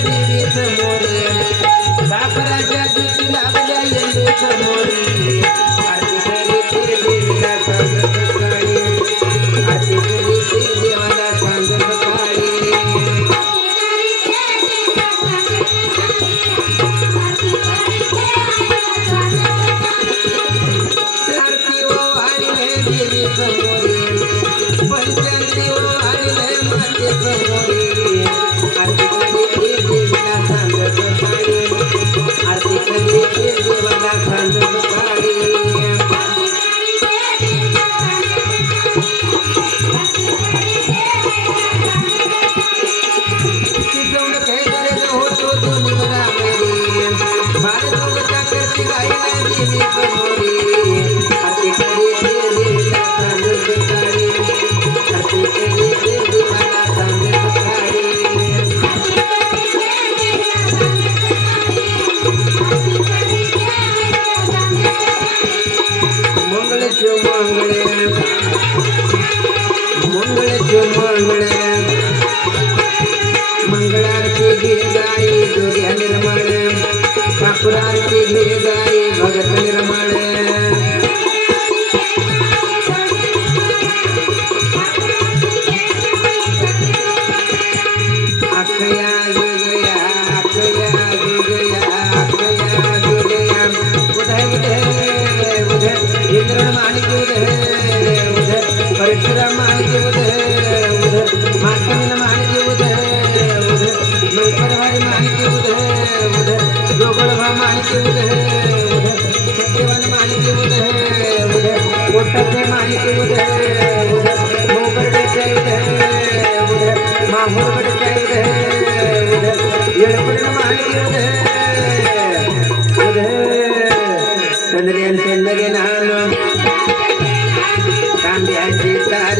देवी समोरी साखराच्या दिवशी लागल्या येंडे समोरी आरती करीते देवीला सांग सकाळी आरती करीते देवाला सांग सकाळी आरती ओ आणि देवी समोरी पंचांती ओ आणि माते समोरी आरती करीते देवीला सांग सकाळी आरती करीते देवाला सांग सकाळी होतो दोन्ही बराबरी भारत करते गायला देवी समोरी आरती करीते देवीला सांग सकाळी आरती करीते देवाला सांग सकाळी मंगळचे मंगळे मंगळचे मंगळे मंगळारती घे गाई जोड्या निर्मळ ठाकुरारती घे गाई भगत निर्मळ अखया जोगया अखया जोगया अखया जोगया उधय उधय उधय इंद्रण माणिक उधय उधय परशुराम माणिक उधय उधय मातंग माणिक उधय उधय परवारी माणिक उधय उधय जोगळभा माणिक उधय उधय सत्यवान माणिक उधय उधय कोटके माणिक उधय उधय मोगरगडचे उधय उधय माहुरगडचे उधय उधय येळपर्ण माणिक उधय उधय चंद्रियन चंद्रिय नाम कांद्याची तार